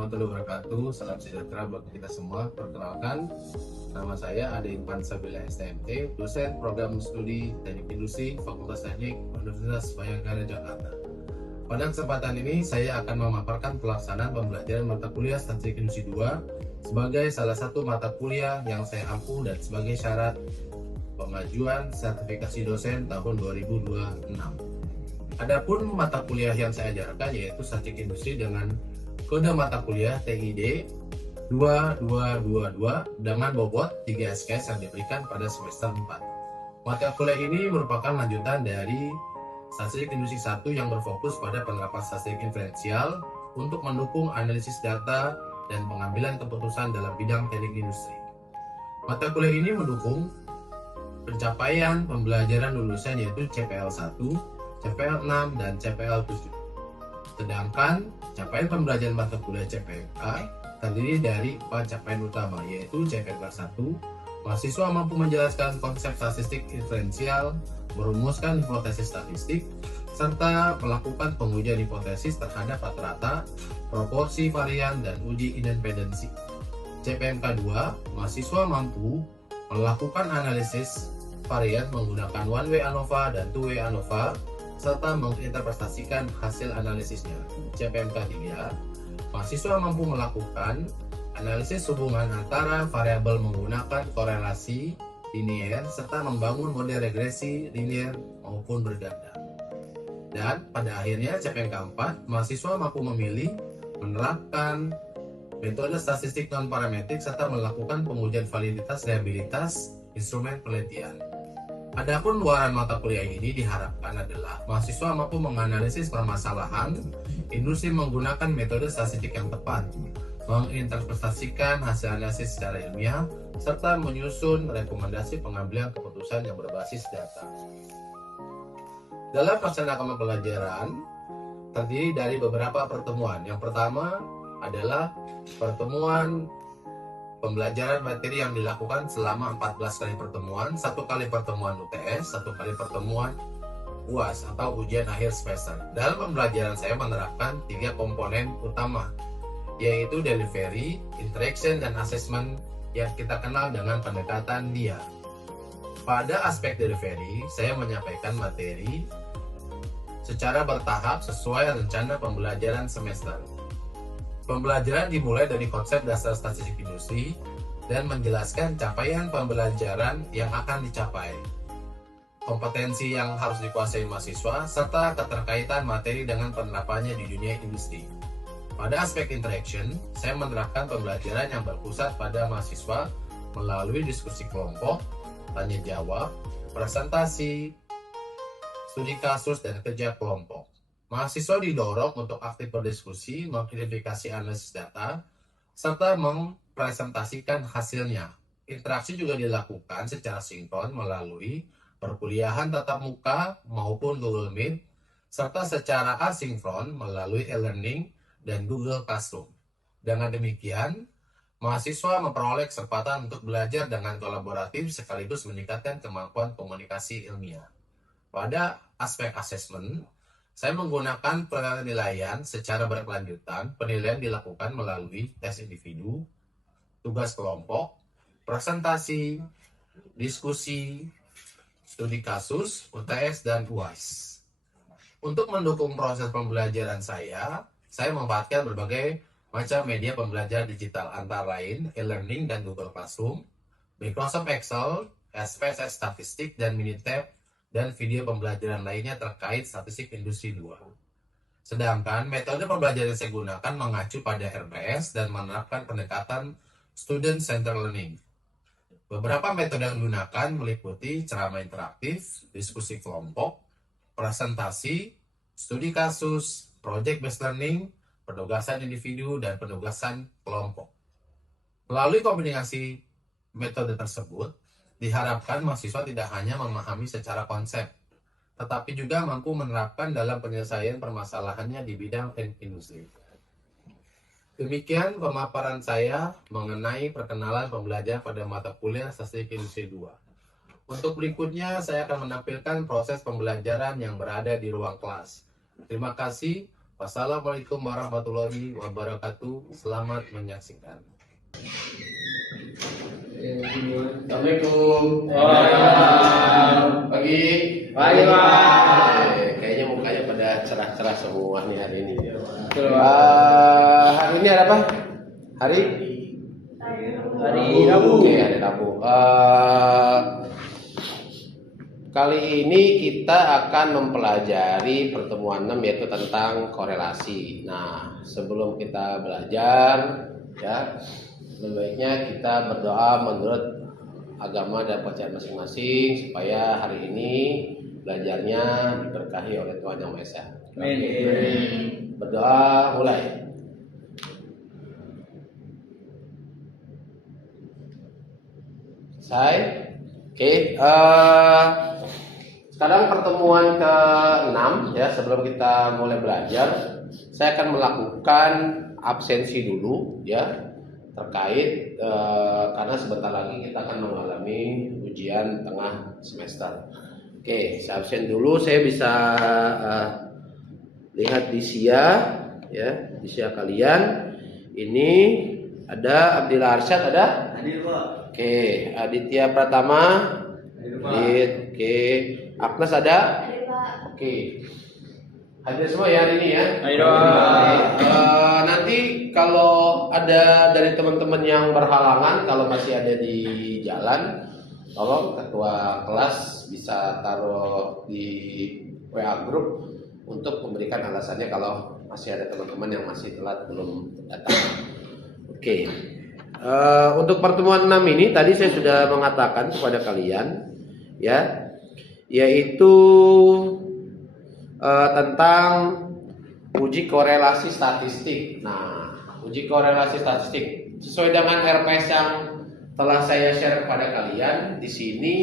warahmatullahi wabarakatuh. Salam sejahtera buat kita semua. Perkenalkan, nama saya Ade Irfan Sabila STMT, dosen program studi Teknik Industri Fakultas Teknik Universitas Bayangkara Jakarta. Pada kesempatan ini, saya akan memaparkan pelaksanaan pembelajaran mata kuliah Statistik Industri 2 sebagai salah satu mata kuliah yang saya ampuh dan sebagai syarat pengajuan sertifikasi dosen tahun 2026. Adapun mata kuliah yang saya ajarkan yaitu Statistik Industri dengan kode mata kuliah TID 2222 dengan bobot 3 SKS yang diberikan pada semester 4. Mata kuliah ini merupakan lanjutan dari Statistik Industri 1 yang berfokus pada penerapan statistik inferensial untuk mendukung analisis data dan pengambilan keputusan dalam bidang teknik industri. Mata kuliah ini mendukung pencapaian pembelajaran lulusan yaitu CPL 1, CPL 6, dan CPL 7. Sedangkan capaian pembelajaran mata kuliah CPK terdiri dari 4 capaian utama yaitu CPK 1, mahasiswa mampu menjelaskan konsep statistik inferensial, merumuskan hipotesis statistik, serta melakukan pengujian hipotesis terhadap rata-rata, proporsi varian, dan uji independensi. CPMK 2, mahasiswa mampu melakukan analisis varian menggunakan one-way ANOVA dan two-way ANOVA, serta menginterpretasikan hasil analisisnya. CPMK 3, mahasiswa mampu melakukan analisis hubungan antara variabel menggunakan korelasi linier serta membangun model regresi linier maupun berganda. Dan pada akhirnya CPMK 4, mahasiswa mampu memilih, menerapkan metode statistik non-parametrik serta melakukan pengujian validitas reliabilitas instrumen penelitian. Adapun luaran mata kuliah ini diharapkan adalah mahasiswa mampu menganalisis permasalahan industri menggunakan metode statistik yang tepat, menginterpretasikan hasil analisis secara ilmiah, serta menyusun rekomendasi pengambilan keputusan yang berbasis data. Dalam pelaksanaan pembelajaran terdiri dari beberapa pertemuan. Yang pertama adalah pertemuan pembelajaran materi yang dilakukan selama 14 kali pertemuan, 1 kali pertemuan UTS, 1 kali pertemuan UAS atau ujian akhir semester. Dalam pembelajaran saya menerapkan 3 komponen utama, yaitu delivery, interaction, dan assessment yang kita kenal dengan pendekatan DIA. Pada aspek delivery, saya menyampaikan materi secara bertahap sesuai rencana pembelajaran semester. Pembelajaran dimulai dari konsep dasar statistik industri dan menjelaskan capaian pembelajaran yang akan dicapai, kompetensi yang harus dikuasai mahasiswa, serta keterkaitan materi dengan penerapannya di dunia industri. Pada aspek interaction, saya menerapkan pembelajaran yang berpusat pada mahasiswa melalui diskusi kelompok, tanya jawab, presentasi, studi kasus, dan kerja kelompok. Mahasiswa didorong untuk aktif berdiskusi, mengidentifikasi analisis data, serta mempresentasikan hasilnya. Interaksi juga dilakukan secara sinkron melalui perkuliahan tatap muka maupun Google Meet, serta secara asinkron melalui e-learning dan Google Classroom. Dengan demikian, mahasiswa memperoleh kesempatan untuk belajar dengan kolaboratif sekaligus meningkatkan kemampuan komunikasi ilmiah. Pada aspek asesmen, saya menggunakan penilaian secara berkelanjutan. Penilaian dilakukan melalui tes individu, tugas kelompok, presentasi, diskusi, studi kasus, UTS, dan UAS. Untuk mendukung proses pembelajaran saya memanfaatkan berbagai macam media pembelajaran digital antara lain e-learning dan Google Classroom, Microsoft Excel, SPSS Statistik, dan Minitab, dan video pembelajaran lainnya terkait statistik industri 2. Sedangkan metode pembelajaran yang saya gunakan mengacu pada RPS dan menerapkan pendekatan Student Centered Learning. Beberapa metode yang digunakan meliputi ceramah interaktif, diskusi kelompok, presentasi, studi kasus, project based learning, penugasan individu, dan penugasan kelompok. Melalui kombinasi metode tersebut, diharapkan mahasiswa tidak hanya memahami secara konsep, tetapi juga mampu menerapkan dalam penyelesaian permasalahannya di bidang teknik industri. Demikian pemaparan saya mengenai perkenalan pembelajaran pada mata kuliah Statistik Industri 2. Untuk berikutnya, saya akan menampilkan proses pembelajaran yang berada di ruang kelas. Terima kasih. Wassalamualaikum warahmatullahi wabarakatuh. Selamat menyaksikan. Assalamualaikum. Pagi. Pagi, Pak. Kayaknya mukanya pada cerah-cerah semua nih hari ini. Hari ini ada apa? Hari Rabu. Oke, hari Rabu. Kali ini kita akan mempelajari pertemuan 6 yaitu tentang korelasi. Nah, sebelum kita belajar ya, sebaiknya kita berdoa menurut agama dan percayaan masing-masing supaya hari ini belajarnya diberkahi oleh Tuhan Yang Maha Esa. Amin. Berdoa mulai. Selesai. Oke. Sekarang pertemuan ke-6 ya, sebelum kita mulai belajar, saya akan melakukan absensi dulu ya terkait karena sebentar lagi kita akan mengalami ujian tengah semester. Oke, saya absen dulu. Saya bisa lihat di SIA ya, di SIA kalian. Ini ada Abdillah Arsyad, ada? Hadir, Pak. Oke, Aditya Pratama. Hadir, Pak. Oke, Agnes ada? Hadir, Pak. Oke, hadir semua ya hari ini ya. Hadir, Pak. Nanti kalau ada dari teman-teman yang berhalangan, kalau masih ada di jalan, tolong ketua kelas bisa taruh di WA group untuk memberikan alasannya kalau masih ada teman-teman yang masih telat belum datang. Oke. Untuk pertemuan 6 ini tadi saya sudah mengatakan kepada kalian ya, yaitu tentang uji korelasi statistik. Nah, uji korelasi statistik sesuai dengan RPS yang telah saya share kepada kalian di sini.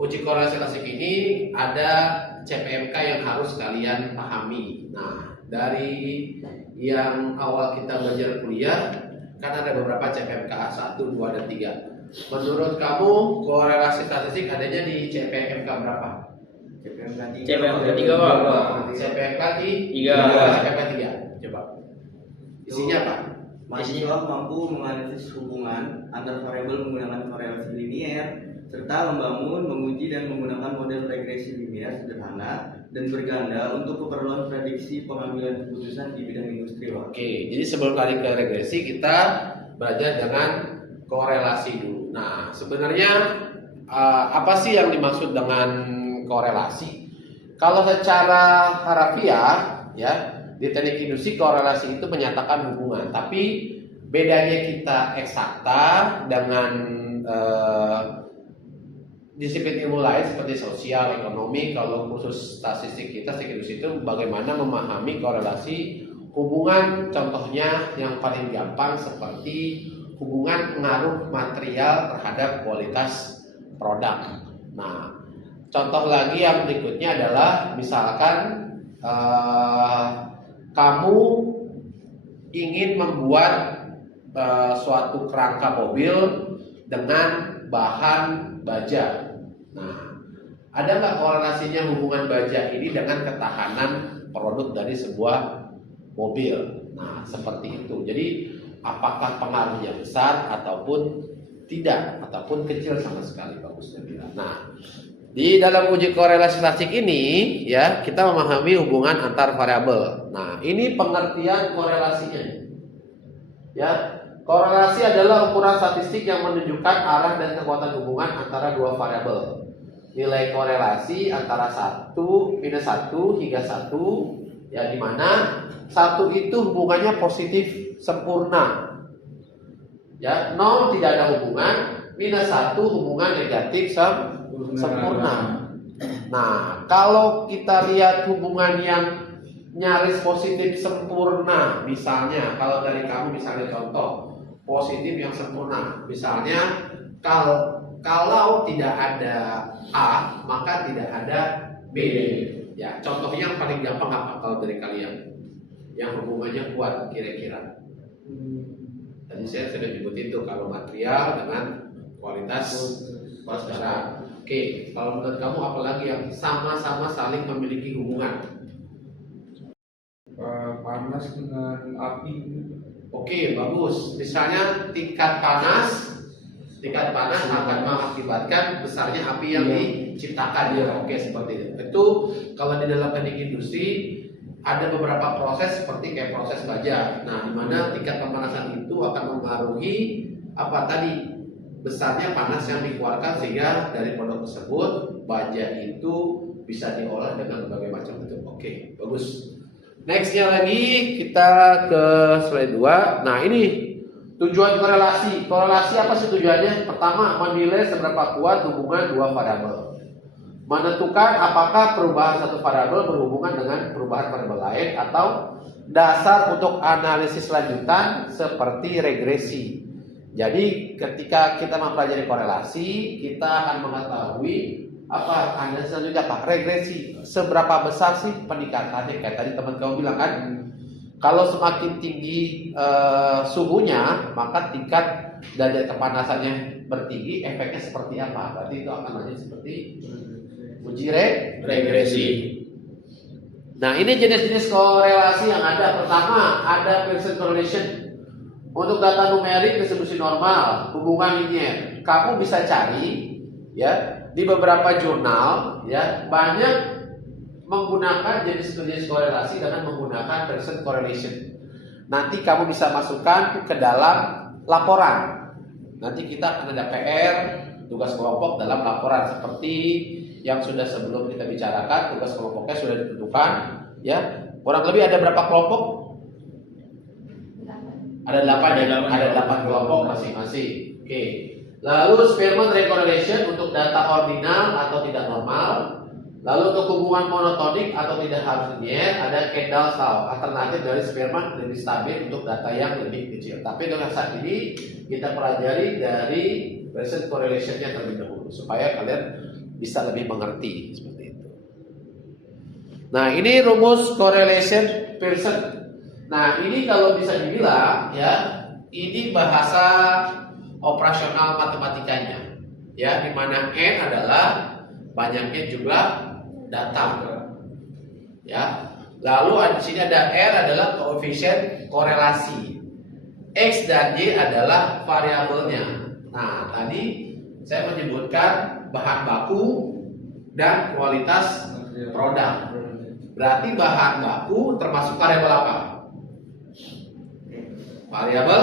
Uji korelasi statistik ini ada CPMK yang harus kalian pahami. Nah, dari yang awal kita belajar kuliah kan ada beberapa CPMK 1, 2, dan 3. Menurut kamu korelasi statistik adanya di CPMK berapa? CPMK 3, Pak. CPMK 3. CPMK 3. Coba. Isinya apa? Mahasiswa mampu menganalisis hubungan antar variabel menggunakan korelasi linier serta membangun, menguji, dan menggunakan model regresi linier sederhana dan berganda untuk keperluan prediksi pengambilan keputusan di bidang industri. Oke, jadi sebelum kali ke regresi kita belajar dengan korelasi dulu. Nah, sebenarnya apa sih yang dimaksud dengan korelasi? Kalau secara harafiah ya, di teknik industri korelasi itu menyatakan hubungan, tapi bedanya kita eksakta dengan disiplin ilmu lain seperti sosial, ekonomi. Kalau khusus statistik kita, teknik industri itu bagaimana memahami korelasi hubungan. Contohnya yang paling gampang seperti hubungan pengaruh material terhadap kualitas produk. Nah, contoh lagi yang berikutnya adalah misalkan kamu ingin membuat suatu kerangka mobil dengan bahan baja. Nah, ada nggak korelasinya hubungan baja ini dengan ketahanan produk dari sebuah mobil? Nah, seperti itu. Jadi, apakah pengaruhnya besar ataupun tidak, ataupun kecil sama sekali, bagusnya bilang. Nah, di dalam uji korelasi statistik ini ya, kita memahami hubungan antar variabel. Nah, ini pengertian korelasinya. Ya, korelasi adalah ukuran statistik yang menunjukkan arah dan kekuatan hubungan antara dua variabel. Nilai korelasi antara 1 minus 1 hingga 1 ya, di mana 1 itu hubungannya positif sempurna. Ya, 0 tidak ada hubungan, minus 1 hubungan negatif sempurna. Nah, kalau kita lihat hubungan yang nyaris positif sempurna, misalnya kalau dari kamu misalnya contoh positif yang sempurna, misalnya kalau tidak ada A maka tidak ada B. Ya, contohnya yang paling gampang apa kalau dari kalian yang hubungannya kuat kira-kira? Tadi saya sudah nyebut itu kalau material dengan kualitas barang. Oke, kalau menurut kamu apalagi yang sama-sama saling memiliki hubungan? panas dengan api. Oke, bagus. Misalnya tingkat panas akan mengakibatkan besarnya api yang diciptakan ya. Oke, seperti itu. Itu kalau di dalam teknik industri ada beberapa proses seperti kayak proses baja. Nah, di mana tingkat pemanasan itu akan mempengaruhi apa tadi besarnya panas yang dikeluarkan sehingga dari produk tersebut baja itu bisa diolah dengan berbagai macam bentuk. Oke, bagus. Nextnya lagi kita ke slide 2. Nah, ini tujuan korelasi. Korelasi apa sih tujuannya? Pertama, menilai seberapa kuat hubungan dua variabel. Menentukan apakah perubahan satu variabel berhubungan dengan perubahan variabel lain atau dasar untuk analisis lanjutan seperti regresi. Jadi ketika kita mempelajari korelasi, kita akan mengetahui apa analisis selanjutnya apa? Regresi. Seberapa besar sih peningkatannya? Kayak tadi teman kamu bilang kan, kalau semakin tinggi suhunya, maka tingkat derajat kepanasannya bertinggi, efeknya seperti apa? Berarti itu akan lanjut seperti uji regresi. Nah, ini jenis-jenis korelasi yang ada. Pertama, ada Pearson correlation. Untuk data numerik distribusi normal, hubungan linier. Kamu bisa cari ya di beberapa jurnal ya, banyak menggunakan jenis-jenis korelasi dengan menggunakan Pearson correlation. Nanti kamu bisa masukkan ke dalam laporan. Nanti kita akan ada PR, tugas kelompok dalam laporan seperti yang sudah sebelum kita bicarakan. Tugas kelompoknya sudah ditentukan ya. Kurang lebih ada berapa kelompok? Ada 8 ya, ada 8 kelompok masing-masing. Oke. Lalu Spearman rate correlation untuk data ordinal atau tidak normal. Lalu untuk hubungan monotonik atau tidak harus linear, ada Kendall Shaw. Alternatif dari Spearman lebih stabil untuk data yang lebih kecil. Tapi dengan saat ini kita pelajari dari Pearson correlation-nya terlebih dahulu supaya kalian bisa lebih mengerti seperti itu. Nah, ini rumus correlation Pearson. Nah, ini kalau bisa dibilang ya, ini bahasa operasional matematikanya. Ya, di mana N adalah banyaknya jumlah data. Ya. Lalu di sini ada R adalah koefisien korelasi. X dan Y adalah variabelnya. Nah, tadi saya menyebutkan bahan baku dan kualitas produk. Berarti bahan baku termasuk variabel apa? Variabel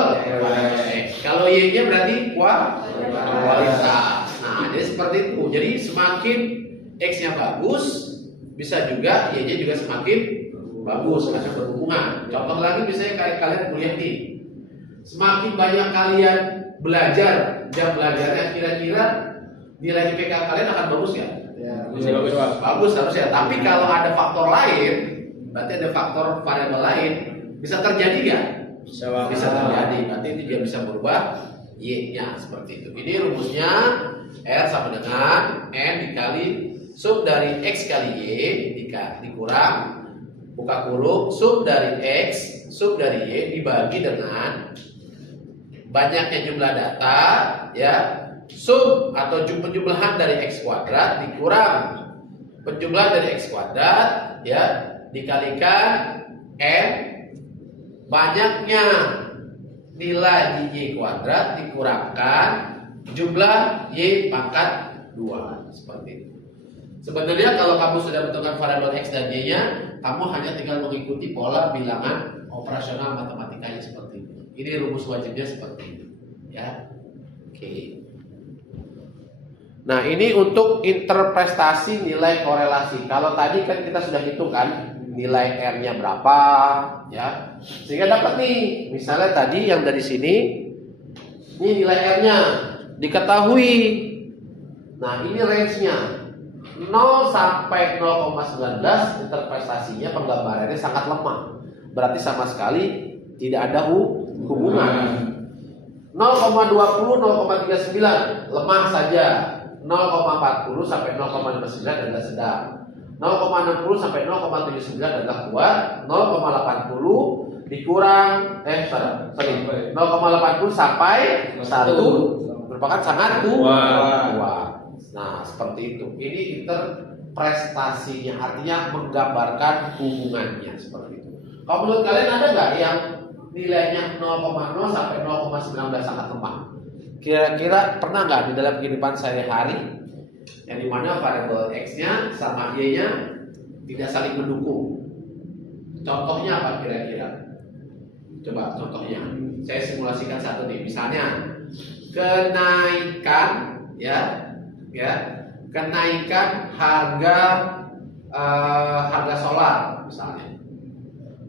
X. Kalau Y-nya berarti kualitas. Nah, jadi seperti itu. Jadi semakin X-nya bagus, bisa juga Y-nya juga semakin bagus, macam berhubungan. Contoh lagi misalnya kayak kalian kuliah nih. Semakin banyak kalian belajar, jam belajarnya kira-kira nilai IPK kalian akan bagus ya? Bagus harusnya. Tapi kalau ada faktor lain, berarti ada faktor variabel lain, bisa terjadi nggak? Bisa terjadi. Nanti itu dia bisa berubah Y-nya seperti itu. Ini rumusnya R sama dengan N dikali sum dari X kali Y dikurang buka kurung sum dari X sum dari Y dibagi dengan banyaknya jumlah data ya, sum atau penjumlahan dari X kuadrat dikurang penjumlahan dari X kuadrat ya, dikalikan N banyaknya nilai Y kuadrat dikurangkan jumlah Y pangkat 2 seperti itu. Sebenarnya kalau kamu sudah menentukan variabel X dan Y-nya, kamu hanya tinggal mengikuti pola bilangan operasional matematikanya seperti itu. Ini rumus wajibnya seperti itu, ya. Oke. Nah, ini untuk interpretasi nilai korelasi. Kalau tadi kan kita sudah hitung kan nilai R-nya berapa, ya. Sehingga dapat nih, misalnya tadi yang dari sini, ini nilai R-nya diketahui. Nah, ini range-nya 0 sampai 0,19, interpretasinya penggambarannya sangat lemah. Berarti sama sekali tidak ada hubungan. 0,20 0,39 lemah saja. 0,40 sampai 0,59 adalah sedang. 0,60 sampai 0,79 adalah kuat. 0,80 dikurang 0,80 sampai 1 merupakan sangat kuat. Nah, seperti itu. Ini interpretasinya, artinya menggambarkan hubungannya seperti itu. Kalau menurut kalian ada nggak yang nilainya 0,0 sampai 0,19 sangat lemah? Kira-kira pernah nggak di dalam kehidupan sehari-hari yang dimana variabel x-nya sama y-nya tidak saling mendukung? Contohnya apa kira-kira? Coba contohnya. Saya simulasikan satu nih. Misalnya kenaikan kenaikan harga solar misalnya.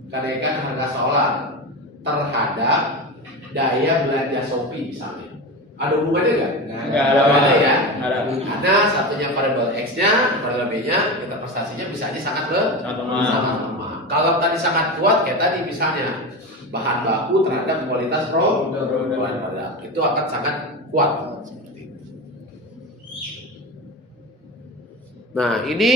Kenaikan harga solar terhadap daya belanja Shopee misalnya. Ada hubungannya nggak? Nggak ada. Ya. Ada. Karena satunya variabel x-nya, variabel b-nya, interpretasinya bisa aja sangat lemah. Kalau tadi sangat kuat kayak tadi misalnya bahan baku terhadap kualitas produk itu akan sangat kuat. Nah, ini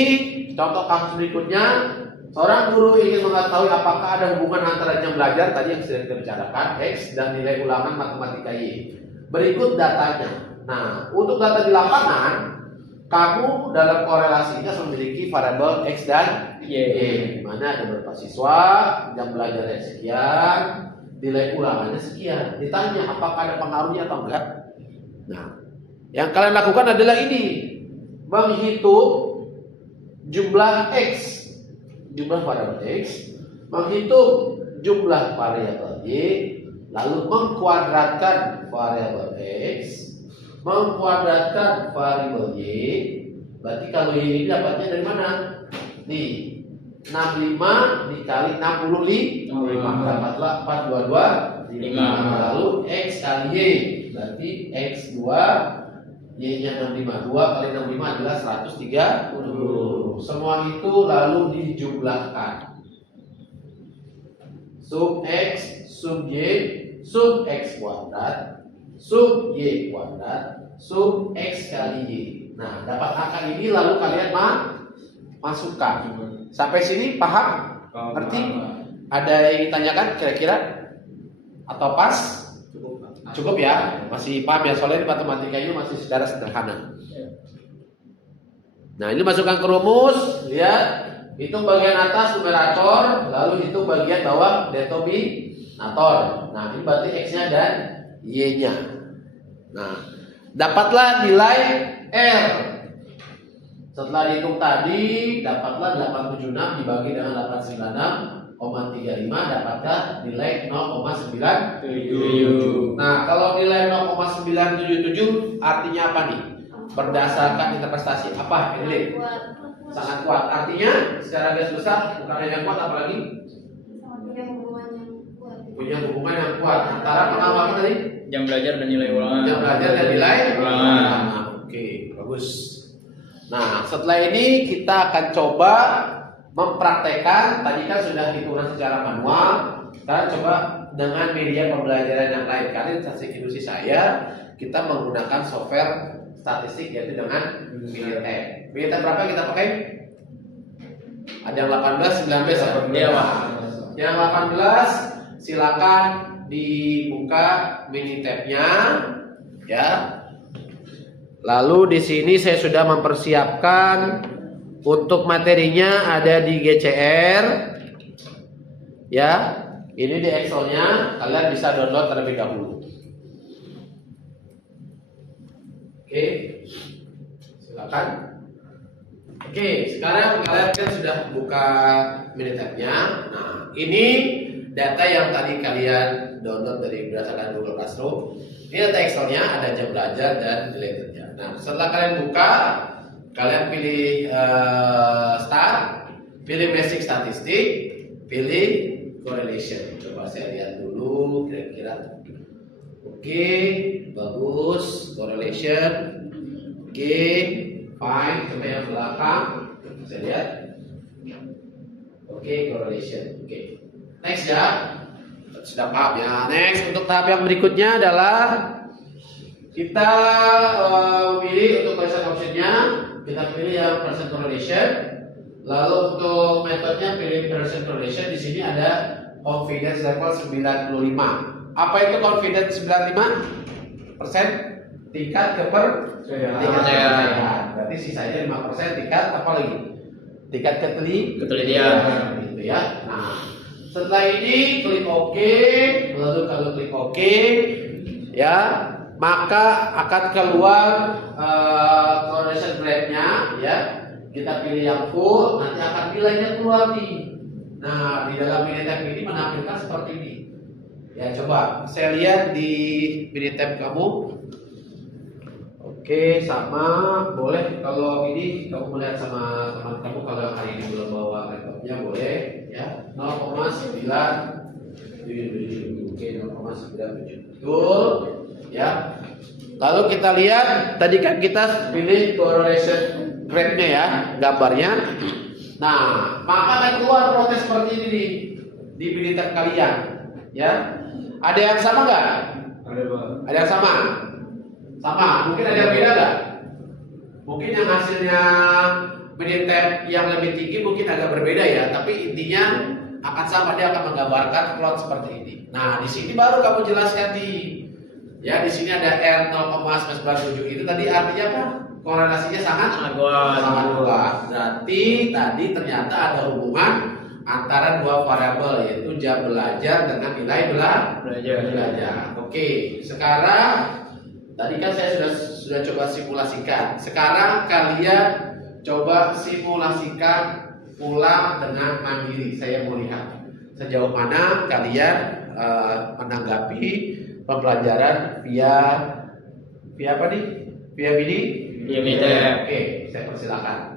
contoh kasus berikutnya. Seorang guru ingin mengetahui apakah ada hubungan antara jam belajar tadi yang sudah kita bicarakan X dan nilai ulangan matematika Y. Berikut datanya. Nah, untuk data di lapangan, kamu dalam korelasinya memiliki variabel X dan Y. Di mana ada berapa siswa, jam belajarnya sekian, nilai ulangannya sekian. Ditanya apakah ada pengaruhnya atau enggak. Nah, yang kalian lakukan adalah ini, menghitung jumlah X, jumlah variabel X, menghitung jumlah variabel Y, lalu mengkuadratkan variabel X, mengkuadratkan variabel Y. Berarti kalau Y ini dapatnya dari mana? Nih, 65 dikali 65 dapatlah 422 5. Lalu X kali Y, berarti X2 Y-nya 65, 2 kali 65 adalah 130. Semua itu lalu dijumlahkan. Sum X, sum Y, sum X kuadrat, sum Y kuadrat, sum X kali Y. Nah, dapat angka ini lalu kalian masukkan. Sampai sini paham? Ngerti? Ada yang ditanyakan kira-kira? Atau pas? Cukup ya? Masih paham ya? Soalnya matematika ini masih secara sederhana. Nah, ini masukkan ke rumus, lihat. Hitung bagian atas numerator, lalu hitung bagian bawah denominator. Nah, ini berarti X-nya dan Y-nya. Nah, dapatlah nilai R. Setelah dihitung tadi, dapatlah 876 dibagi dengan 896,35, dapatlah nilai 0,97. Nah, kalau nilai 0,977 artinya apa nih? Berdasarkan interpretasi apa ini? Sangat kuat. Artinya secara garis besar bukan hanya kuat, apalagi punya hubungan yang kuat antara pengaruh apa tadi? Jam belajar dan nilai ulangan. Jam belajar dan nilai ulangan. Oke, bagus. Nah, setelah ini kita akan coba mempraktekkan. Tadi kan sudah hitungan secara manual. Sekarang coba dengan media pembelajaran yang lain. Kalian saksi induksi saya, kita menggunakan software statistik yaitu dengan Minitab. Minitab berapa kita pakai? Ada yang 18, 19 atau yang 18 silakan dibuka Minitab-nya ya. Lalu di sini saya sudah mempersiapkan untuk materinya ada di GCR ya. Ini di Excel-nya, kalian bisa download terlebih dahulu. Oke, silakan. Oke, sekarang kalian kan sudah buka Minitab-nya. Nah, ini data yang tadi kalian download dari berdasarkan Google Classroom. Ini data Excel-nya, ada jam belajar dan nilai kerja. Nah, setelah kalian buka, kalian pilih Start, pilih Basic Statistik, pilih Correlation. Coba saya lihat dulu kira-kira. Oke, bagus. Correlation. Oke, fine. Coba yang belakang. Saya lihat. Oke, correlation. Oke. Next ya. Sudah paham ya. Next, untuk tahap yang berikutnya adalah kita pilih untuk percent option-nya, kita pilih yang percent correlation. Lalu untuk metodenya pilih percent correlation. Di sini ada confidence level 95. Apa itu confidence 95%? Tingkat kepercayaan. Berarti sisanya 5% tingkat apa lagi? Tingkat ketelitian. Gitu ya. Nah, Setelah ini klik OK, lalu kalau klik OK, ya, maka akan keluar correlation graph-nya, ya. Kita pilih yang full, nanti akan nilainya keluar nih. Nah, di dalam Minitab ini menampilkan seperti ini. Ya, coba saya lihat di Minitab kamu. Oke, sama. Boleh kalau ini kamu melihat sama teman kamu, kalau yang hari ini belum bawa laptopnya boleh, ya. 0,9. Oke, 0,97. Betul, ya. Lalu kita lihat, tadi kan kita pilih correlation graph-nya ya, gambarnya. Nah, maka akan keluar protes seperti ini nih di Minitab kalian, ya. Ada yang sama nggak? Ada, Pak. Ada yang sama? Sama. Mungkin ada yang beda nggak? Mungkin yang hasilnya Minitab yang lebih tinggi mungkin agak berbeda ya, tapi intinya akan sama, dia akan menggambarkan plot seperti ini. Nah, di sini baru kamu jelaskan nih. Ya, di sini ada R 0,97 itu tadi artinya apa? Korelasinya sangat kuat. sangat kuat. Berarti tadi ternyata ada hubungan antara dua variabel, yaitu jam belajar dengan nilai belajar. Oke, sekarang tadi kan saya sudah coba simulasikan. Sekarang kalian coba simulasikan ulang dengan mandiri. Saya mau lihat sejauh mana kalian menanggapi pembelajaran via apa nih? Via Minitab. Oke, saya persilakan.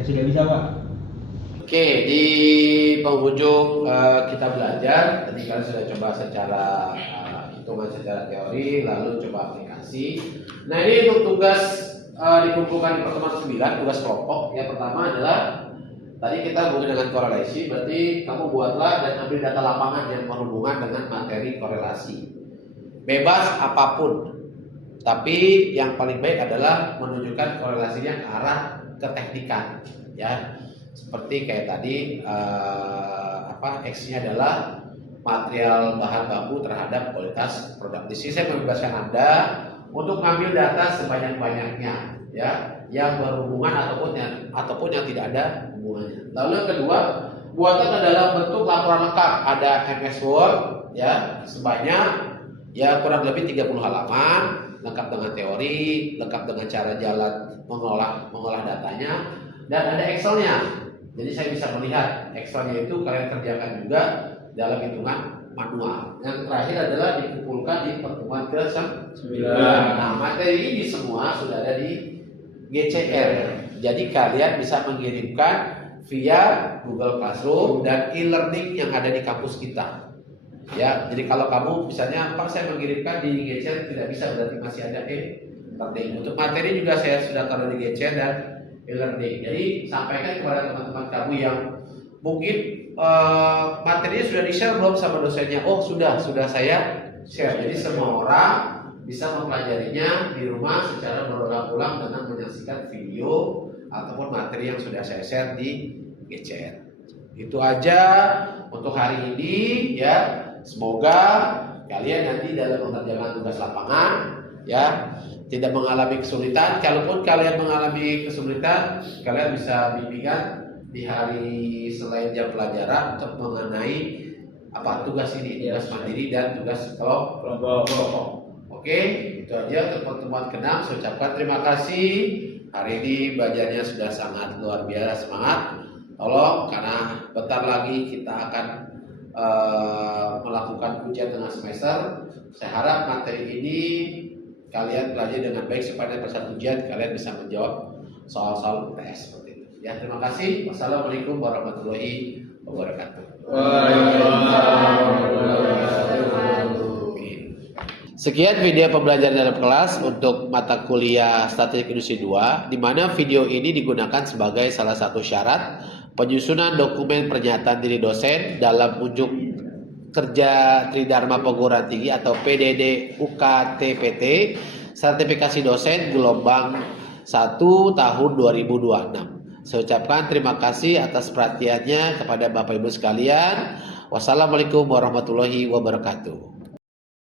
Ya sudah bisa, Pak. Oke, di penghujung kita belajar, tadi kalian sudah coba secara hitungan secara teori, lalu coba aplikasi. Nah, ini untuk tugas dikumpulkan di pertemuan 9, tugas kelompok. Yang pertama adalah tadi kita hubungi dengan korelasi, berarti kamu buatlah dan ambil data lapangan yang berhubungan dengan materi korelasi. Bebas apapun, tapi yang paling baik adalah menunjukkan korelasinya ke arah keteknikan, ya. Seperti kayak tadi X-nya adalah material bahan baku terhadap kualitas produk. Di sini saya membebaskan Anda untuk mengambil data sebanyak-banyaknya, ya, yang berhubungan ataupun yang tidak ada hubungannya. Lalu yang kedua, buatkan dalam bentuk laporan lengkap. Ada MS Word, ya, sebanyak ya kurang lebih 30 halaman, lengkap dengan teori, lengkap dengan cara jalan mengolah datanya, dan ada Excel-nya. Jadi saya bisa melihat Excel-nya itu kalian kerjakan juga dalam hitungan manual. Yang terakhir adalah dikumpulkan di pertemuan ke-9. Nah, materi ini semua sudah ada di GCR. Jadi kalian bisa mengirimkan via Google Classroom dan e-learning yang ada di kampus kita. Ya, jadi kalau kamu misalnya Pak saya mengirimkan di GCR tidak bisa, berarti masih ada e-learning. Untuk materi juga saya sudah taruh di GCR dan e-learning. Jadi sampaikan kepada teman-teman kamu yang mungkin materinya sudah di-share belum sama dosennya. Oh, sudah saya share. Jadi semua orang bisa mempelajarinya di rumah secara berulang-ulang dengan menyaksikan video ataupun materi yang sudah saya share di GCR. Itu aja untuk hari ini, ya. Semoga kalian nanti dalam mengerjakan tugas lapangan, ya, tidak mengalami kesulitan. Kalaupun kalian mengalami kesulitan, kalian bisa bimbingan di hari selain jam pelajaran untuk mengenai tugas ini, tugas mandiri dan tugas kelompok. Oke, itu aja untuk pertemuan ke-6. Saya ucapkan terima kasih. Hari ini belajarnya sudah sangat luar biasa, semangat. Tolong, karena bentar lagi kita akan melakukan ujian tengah semester. Saya harap materi ini kalian pelajari dengan baik supaya pada saat ujian kalian bisa menjawab soal-soal UTS seperti itu. Ya, terima kasih. Wassalamualaikum warahmatullahi wabarakatuh. Waalaikumsalam warahmatullahi wabarakatuh. Sekian video pembelajaran dalam kelas untuk mata kuliah Statistik Industri 2, di mana video ini digunakan sebagai salah satu syarat penyusunan dokumen pernyataan diri dosen dalam unjuk kerja Tridharma Perguruan Tinggi atau PDD UKTPT sertifikasi dosen gelombang 1 tahun 2026. Saya ucapkan terima kasih atas perhatiannya kepada Bapak Ibu sekalian. Wassalamualaikum warahmatullahi wabarakatuh.